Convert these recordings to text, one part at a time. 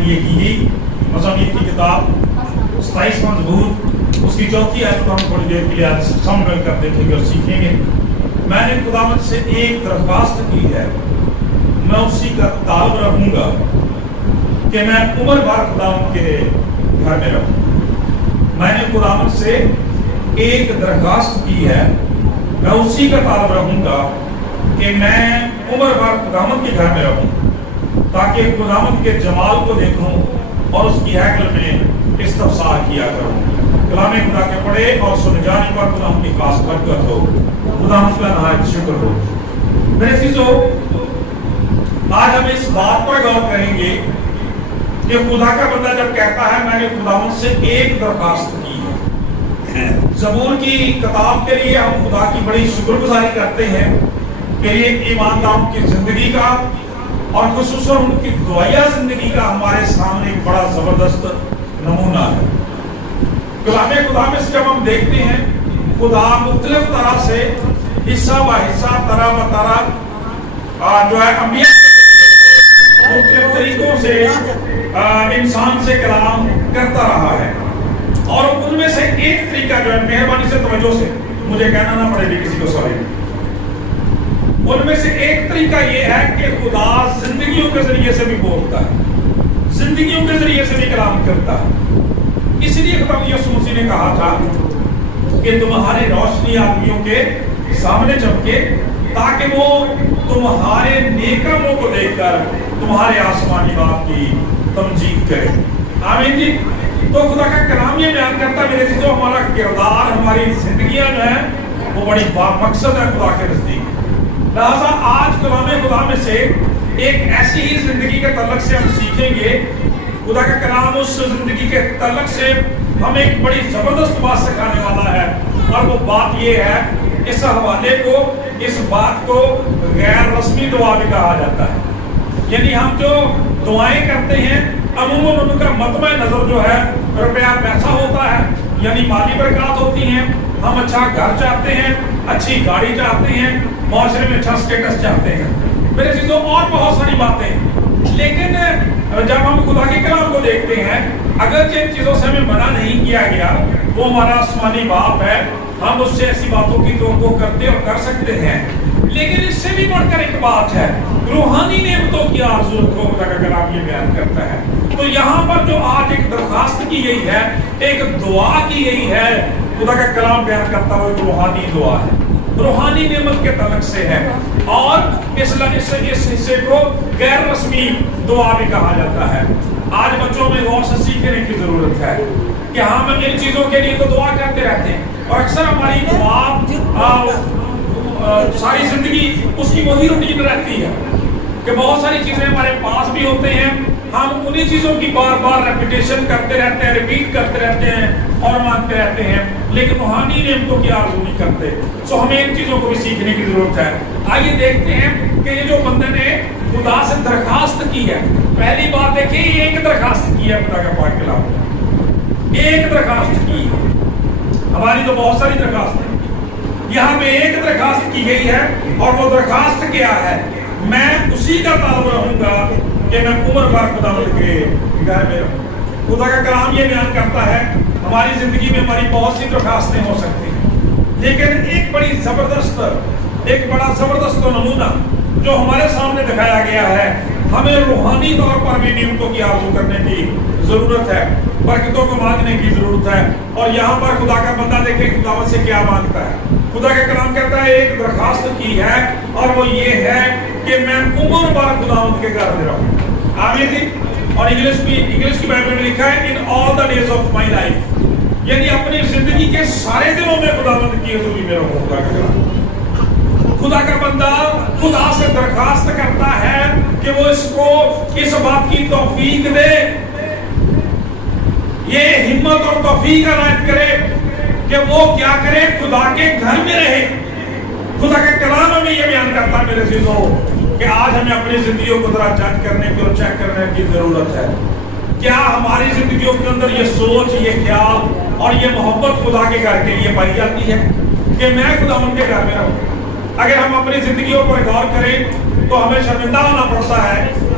لیے کی گئی مزامیر کی کتاب 27واں زبور اس کی 4 آیت کو ہم تھوڑی دیر کے لیے آج ساؤنڈ ویل کر دیکھیں گے اور سیکھیں گے. میں نے خداوند سے ایک درخواست کی ہے، میں اسی کا طالب رہوں گا کہ میں عمر بھر خداوند کے گھر میں رہوں. میں نے خداوند سے ایک درخواست کی ہے، میں اسی کا طالب رہوں گا کہ میں عمر بھر خداوند کے گھر میں رہوں تاکہ خداوند کے جمال کو دیکھوں اور اس کی ہیکل میں استفسار کیا کروں. کلام خدا کے پڑھے اور سن جانے پر خداوند کی خاص برکت ہو. خداوند کا نہایت شکر ہو. میرے عزیزو، آج ہم اس بات پر غور کریں گے کہ خدا کا بندہ جب کہتا ہے میں نے خداوند سے ایک درخواست کی ہے. زبور کی کتاب کے لیے ہم خدا کی بڑی شکر گزاری کرتے ہیں کہ یہ ایمانداروں کی زندگی کا اور خصوصاً ان کی دعائیہ زندگی کا ہمارے سامنے ایک بڑا زبردست نمونہ ہے. کلام خدا میں سے جب ہم دیکھتے ہیں خدا مختلف طرح سے حصہ با حصہ طرح با طرح جو ہے انبیاء مختلف طریقوں سے انسان سے کلام کرتا رہا ہے. اور ان میں سے ایک طریقہ جو ہے، مہربانی سے توجہ سے مجھے کہنا نہ پڑے گی کسی کو سوری، ان میں سے ایک طریقہ یہ ہے کہ خدا زندگیوں کے ذریعے سے بھی بولتا ہے، زندگیوں کے ذریعے سے بھی کلام کرتا ہے. اس لیے خدا یسوع مسیح نے کہا تھا کہ تمہاری روشنی آدمیوں کے سامنے چمکے تاکہ وہ تمہارے نیک کاموں کو دیکھ کر تمہارے آسمانی باپ کی تمجید کرے. آمین جی. تو خدا کا کلام یہ بیان کرتا ہے میرے عزیزو، ہمارا کردار، ہماری زندگیاں جو ہیں وہ بڑی مقصد ہے خدا کے نزدیک. لہذا آج کلام خدا میں سے ایک ایسی ہی زندگی کے تعلق سے ہم سیکھیں گے. خدا کا کلام اس زندگی کے تعلق سے ہمیں ایک بڑی زبردست بات سکھانے والا ہے، اور وہ بات یہ ہے، اس حوالے کو، اس بات کو غیر رسمی دعا بھی کہا جاتا ہے. یعنی ہم جو دعائیں کرتے ہیں عموماً ان کا مطمع نظر جو ہے روپیہ پیسہ ہوتا ہے، یعنی مالی برکات ہوتی ہیں. ہم اچھا گھر چاہتے ہیں، اچھی گاڑی چاہتے ہیں، معاشرے میں اچھا سٹیٹس چاہتے ہیں، میرے چیزوں اور بہت ساری باتیں. لیکن جب ہم خدا کے کلام کو دیکھتے ہیں، اگر جن چیزوں سے ہمیں منع نہیں کیا گیا، وہ ہمارا آسمانی باپ ہے، ہم اس سے ایسی باتوں کی توقع کرتے اور کر سکتے ہیں. لیکن اس سے بھی بڑھ کر ایک بات ہے، روحانی نعمتوں کی آرزو کو خدا کا کلام یہ بیان کرتا ہے. تو یہاں پر جو آج ایک درخواست کی گئی ہے، ایک دعا کی گئی ہے، خدا کا کلام بیان کرتا ہوا ایک روحانی دعا ہے، روحانی نعمت کے تعلق سے ہے. اور اس حصے کو غیر رسمی دعا بھی کہا جاتا ہے. آج بچوں میں غور سے سیکھنے کی ضرورت ہے کہ ہم ان چیزوں کے لیے تو دعا کرتے رہتے ہیں، اور اکثر ہماری دعا ساری زندگی اس کی وہی روٹین رہتی ہے کہ بہت ساری چیزیں ہمارے پاس بھی ہوتے ہیں، ہم انہی چیزوں کی بار بار ریپیٹیشن کرتے رہتے ہیں، ریپیٹ کرتے رہتے ہیں اور مانتے رہتے ہیں، لیکن روحانی نعمتوں کی آرزو نہیں کرتے. سو ہمیں ان چیزوں کو بھی سیکھنے کی ضرورت ہے. آئیے دیکھتے ہیں کہ یہ جو بندے نے خدا سے درخواست کی ہے، پہلی بات دیکھیں، ایک درخواست کی ہے خدا کا پاک کلام نے، ایک درخواست کی. ہماری تو بہت ساری درخواست ہیں، یہاں پہ ایک درخواست کی گئی ہے، اور وہ درخواست کیا ہے؟ میں اسی کا طالب رہوں گا کہ میں عمر بھر خداوند کے گھر میں رہوں. خدا کا کلام یہ بیان کرتا ہے ہماری زندگی میں ہماری بہت سی درخواستیں ہو سکتی ہیں، لیکن ایک بڑا زبردست نمونہ جو ہمارے سامنے دکھایا گیا ہے، ہمیں روحانی طور پر بھی نعمتوں کی آرزو کرنے کی ضرورت ہے، برکتوں کو مانگنے کی ضرورت ہے. اور یہاں پر خدا کا بندہ دیکھیں خداوند سے کیا مانگتا ہے. خدا کا کلام کہتا ہے ایک درخواست کی ہے، اور وہ یہ ہے کہ میں عمر بھر خداوند کے گھر میں رہوں. آمین جی. اور انگلش کی بائبل میں لکھا ہے in all the days of my life, یعنی اپنی زندگی کے سارے دنوں میں خداوند کی حضوری میں رہوں. خدا کا بندہ خدا سے درخواست کرتا ہے کہ وہ اس کو اس بات کی توفیق دے، یہ ہمت اور توفیق عنایت کرے کہ وہ کیا کرے، خدا کے گھر میں رہے. خدا کا کلام ہمیں یہ بیان کرتا ہے میرے عزیزوں کہ آج ہمیں اپنی زندگیوں کو ذرا جج کرنے کی اور چیک کرنے کی ضرورت ہے. کیا ہماری زندگیوں کے اندر یہ سوچ، یہ خیال اور یہ محبت خدا کے گھر کے لیے پائی جاتی ہے کہ میں خداوند کے گھر میں رہوں؟ اگر ہم اپنی زندگیوں پر غور کریں تو ہمیں شرمندہ ہونا پڑتا ہے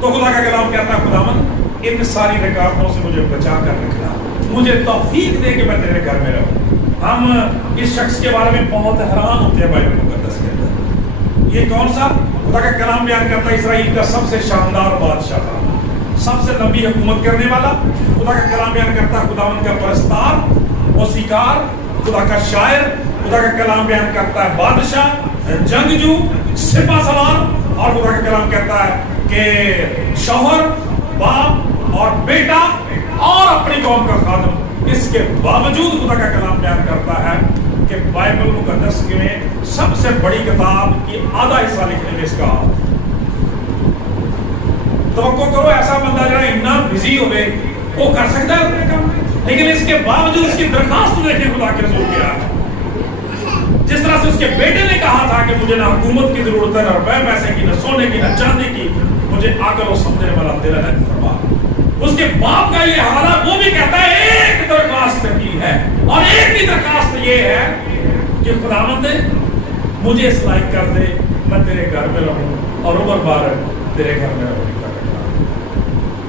تو خدا کا کلام کہتا ہے خداوند ان ساری رکاوٹوں سے مجھے بچا کر رکھنا، مجھے توفیق دے کہ میں تیرے گھر میں رہوں۔ ہم اس شخص کے بارے میں بہت حیران ہوتے ہیں بائبل مقدس کے اندر۔ یہ کون سا؟ خدا کا کلام بیان کرتا ہے اسرائیل کا سب سے شاندار بادشاہ تھا، سب سے لمبی حکومت کرنے والا۔ خدا کا کلام بیان کرتا ہے خداوند کا پرستار، موسیقار، خدا کا شاعر۔ خدا کا کلام بیان کرتا ہے بادشاہ، جنگجو، سپہ سالار، اور خدا کا کلام کہتا ہے کہ شوہر، باپ اور بیٹا اور اپنی قوم کا خادم۔ اس کے باوجود خدا کا کلام بیان کرتا ہے کہ بائبل مقدس میں سب سے بڑی کتاب کی آدھا حصہ لکھنے میں اس کا ہاتھ۔ توقع کرو ایسا بندہ جڑا اتنا بزی ہوئے وہ کر سکتا ہے اپنے کام، لیکن اس کے باوجود اس کی درخواست دیکھیں خدا کے رسول کیا ہے۔ جس طرح سے اس کے بیٹے نے کہا تھا کہ مجھے نہ حکومت کی ضرورت ہے، نہ روپے پیسے کی، نہ سونے کی، نہ چاندی کی، مجھے عقل و سمجھنے والا دل ہے فرما۔ اس کے باپ کا یہ حال ہے، وہ بھی کہتا ہے ایک درخواست کی ہے، اور ایک ہی درخواست یہ ہے کہ خداوند مجھے اس لائق کر دے میں تیرے گھر میں رہوں اور عمر بھر تیرے گھر میں رہوں۔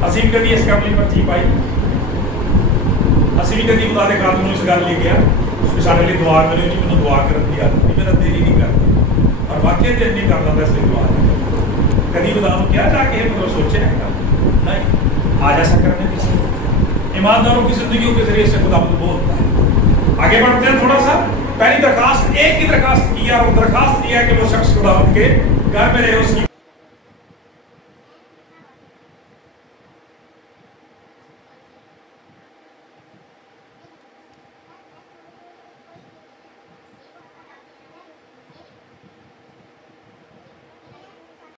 اسی بھی کدی اس کملی پر تھی پائی، اسی بھی کدی خدا دے قانون اس گل لے گیا سارے لیے دعا کرو جی میں دعا کر دیا میرا دل ہی نہیں کرتا، اور واقعی دل نہیں کرتا تھا اس لیے دعا نہیں کدی خدا کیا جا کے سوچے نہیں آج ایسا کرنے کی ایمانداروں کی زندگیوں کے ذریعے سے خدا بولتا ہے۔ آگے بڑھتے ہیں تھوڑا سا۔ پہلی درخواست ایک ہی درخواست کیا، اور درخواست کیا کہ وہ شخص خدا کے گھر میں رہے، اس کی